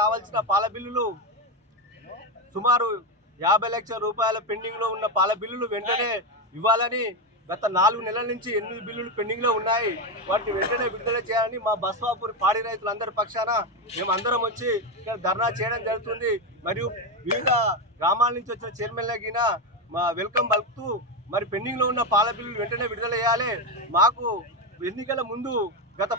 రావాల్సిన పాల బిల్లులు సుమారు 50 లక్షల రూపాయల పెండింగ్లో ఉన్న పాల బిల్లులు వెంటనే ఇవ్వాలని గత 4 నెలల నుంచి 8 బిల్లులు పెండింగ్లో ఉన్నాయి. వాటిని వెంటనే విడుదల చేయాలని మా బస్వాపూర్ పాడి రైతులందరి పక్షాన మేమందరం వచ్చి ఇక్కడ ధర్నా చేయడం జరుగుతుంది. మరియు వివిధ గ్రామాల నుంచి వచ్చిన చైర్మన్లకిన మా వెల్కమ్ పలుకుతూ మరి పెండింగ్లో ఉన్న పాల బిల్లులు వెంటనే విడుదల చేయాలి. మాకు ఎన్నికల ముందు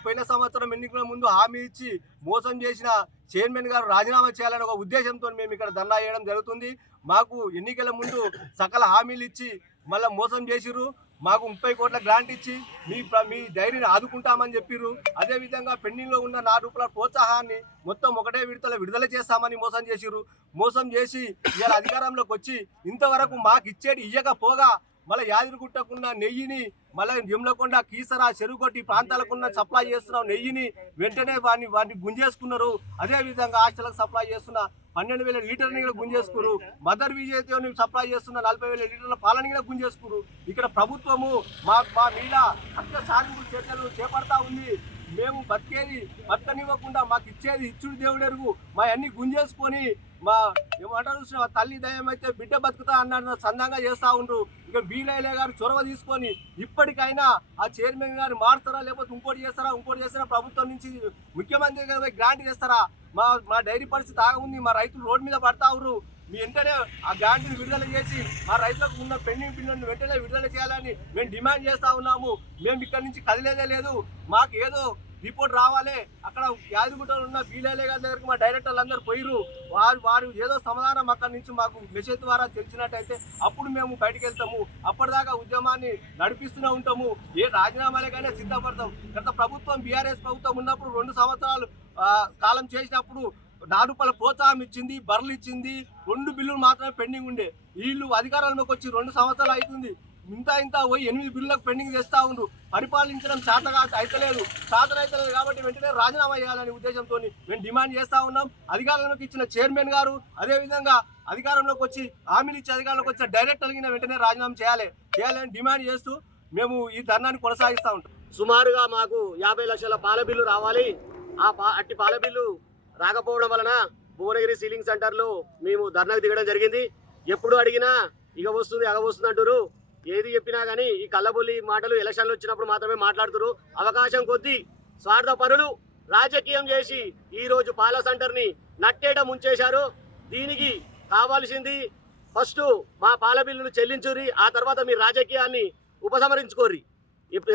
పోయిన సంవత్సరం ఎన్నికల ముందు హామీ ఇచ్చి మోసం చేసిన చైర్మన్ గారు రాజీనామా చేయాలని ఒక ఉద్దేశంతో మేము ఇక్కడ ధర్నా చేయడం జరుగుతుంది. మాకు ఎన్నికల ముందు సకల హామీలు ఇచ్చి మళ్ళీ మోసం చేసిర్రు. మాకు 30 కోట్ల గ్రాంట్ ఇచ్చి మీ ధైర్యాన్ని ఆదుకుంటామని చెప్పిర్రు. అదేవిధంగా పెండింగ్లో ఉన్న 4 రూపాయల ప్రోత్సాహాన్ని మొత్తం ఒకటే విడుదల చేస్తామని మోసం చేసిర్రు. మోసం చేసి ఇవాళ అధికారంలోకి వచ్చి ఇంతవరకు మాకు ఇచ్చేది ఇయ్యకపోగా మళ్ళీ యాదగిరిగుట్టకున్న నెయ్యిని మళ్ళీ జమ్లకొండ కీసర చెరుగొట్టి ప్రాంతాలకున్న సప్లై చేస్తున్న నెయ్యిని వెంటనే వాటిని గుంజేసుకున్నారు. అదేవిధంగా హాస్టల్కి సప్లై చేస్తున్న 12,000 లీటర్ని కూడా గుంజేసుకున్నారు. మదర్ విజయ్తో సప్లై చేస్తున్న 40,000 లీటర్ల పాలని కూడా గుంజేసుకున్నారు. ఇక్కడ ప్రభుత్వము మా మీద హత్య సాధింపు చర్యలు చేపడతా ఉంది. మేము బతకనివ్వకుండా మాకు ఇచ్చేది ఇచ్చుడు దేవుడెరుగు మా అన్ని గుంజేసుకొని మా ఏమంటారు తల్లి దయం అయితే బిడ్డ బతుకుతా అన్న సందంగా చేస్తూ ఉండ్రు. ఇక బీలైలే గారు చొరవ తీసుకొని ఇప్పటికైనా ఆ చైర్మన్ గారు మారుతారా లేకపోతే ఇంకోటి చేస్తారా ప్రభుత్వం నుంచి ముఖ్యమంత్రి గారు గ్రాంట్ చేస్తారా? మా డైరీ పరిస్థితి ఆగుంది. మా రైతులు రోడ్డు మీద పడతా ఉన్నారు. మీ వెంటనే ఆ గ్రాంట్ని విడుదల చేసి మా రైతులకు ఉన్న పెండింగ్ బిల్లులను వెంటనే విడుదల చేయాలని మేము డిమాండ్ చేస్తూ ఉన్నాము. మేము ఇక్కడ నుంచి కదిలేదే లేదు. మాకు ఏదో రిపోర్ట్ రావాలి. అక్కడ యాదగిరిగుట్టలో ఉన్న బీలైలే గారి దగ్గరకు మా డైరెక్టర్లు అందరూ పోయిర్రు. వారు ఏదో సమాధానం అక్కడి నుంచి మాకు మెసేజ్ ద్వారా తెలిసినట్టయితే అప్పుడు మేము బయటకు వెళ్తాము. అప్పటిదాకా ఉద్యమాన్ని నడిపిస్తూనే ఉంటాము. ఏ రాజీనామాలకైనా సిద్ధపడతాం. గత ప్రభుత్వం బీఆర్ఎస్ ప్రభుత్వం ఉన్నప్పుడు 2 సంవత్సరాలు కాలం చేసినప్పుడు 4 రూపాయల ప్రోత్సాహం ఇచ్చింది, బర్రెలు ఇచ్చింది. 2 బిల్లులు మాత్రమే పెండింగ్ ఉండే. వీళ్ళు అధికారంలోకి వచ్చి 2 సంవత్సరాలు అవుతుంది. ఇంత పోయి 8 బిల్లులకు పెండింగ్ చేస్తూ ఉండ్రు. పరిపాలించడం అయితలేదు కాబట్టి వెంటనే రాజీనామా చేయాలనే ఉద్దేశంతో మేము డిమాండ్ చేస్తూ ఉన్నాం. అధికారంలోకి ఇచ్చిన చైర్మన్ గారు అదేవిధంగా అధికారంలోకి వచ్చి హామీలు ఇచ్చి అధికారంలోకి వచ్చిన డైరెక్టర్లు వెంటనే రాజీనామా చేయాలని డిమాండ్ చేస్తూ మేము ఈ ధర్నాన్ని కొనసాగిస్తూ ఉంటాం. సుమారుగా మాకు 50 లక్షల పాల బిల్లు రావాలి. అట్టి పాల బిల్లు రాకపోవడం వలన భువనగిరి సీలింగ్ సెంటర్లో మేము ధర్నాకు దిగడం జరిగింది. ఎప్పుడు అడిగినా ఇక వస్తుంది అంటారు. ఏది చెప్పినా కానీ ఈ కళ్ళబొల్లి మాటలు ఎలక్షన్లు వచ్చినప్పుడు మాత్రమే మాట్లాడుతున్నారు. అవకాశం కొద్దీ స్వార్థ పరులు రాజకీయం చేసి ఈరోజు పాల సెంటర్ని నట్టేట ముంచేశారు. దీనికి కావాల్సింది ఫస్ట్ మా పాల బిల్లును చెల్లించుర్రి, ఆ తర్వాత మీ రాజకీయాన్ని ఉపసంహరించుకోర్రి.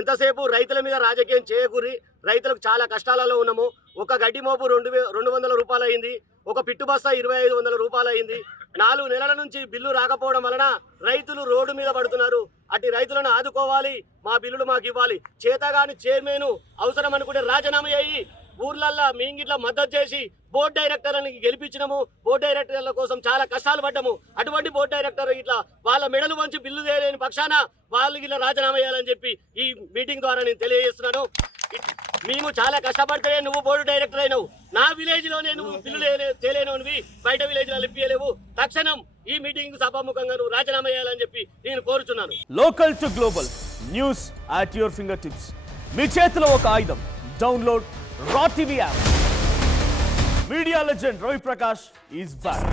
ఎంతసేపు రైతుల మీద రాజకీయం చేయకూర్రి. రైతులకు చాలా కష్టాలలో ఉన్నాము. ఒక గడ్డి మోపు 200 రూపాయలు అయింది. ఒక పిట్టు బస్తా 2,500 రూపాయలు అయింది. 4 నెలల నుంచి బిల్లు రాకపోవడం వలన రైతులు రోడ్డు మీద పడుతున్నారు. అటు రైతులను ఆదుకోవాలి, మా బిల్లులు మాకు ఇవ్వాలి. చేతగాని చైర్మన్ అవసరం అనుకుంటే రాజీనామా అయ్యి ఊర్లల్లో మీంగిట్లా మద్దతు చేసి బోర్డు డైరెక్టర్లని గెలిపించినాము. బోర్డు డైరెక్టర్ల కోసం చాలా కష్టాలు పడ్డాము. అటువంటి బోర్డు డైరెక్టర్ ఇట్లా వాళ్ళ మెడలు వంచి బిల్లు చేయలేని పక్షాన వాళ్ళు ఇట్లా రాజీనామా చేయాలని చెప్పి ఈ మీటింగ్ ద్వారా నేను తెలియజేస్తున్నాను. మేము చాలా కష్టపడితే నువ్వు బోర్డు డైరెక్టర్ అయినావు. నా విలేజ్ లోనే నువ్వు బిల్లు చేయలేనివి, బయట విలేజ్ లో ఇప్పియలేవు. తక్షణం ఈ మీటింగ్ సభాముఖంగా నువ్వు రాజీనామా చేయాలని చెప్పి నేను కోరుచున్నాను. Local to global news at your finger tips. మీ చేతిలో ఒక ఆయుధం. Download R TV app. Media legend Ravi Prakash is back.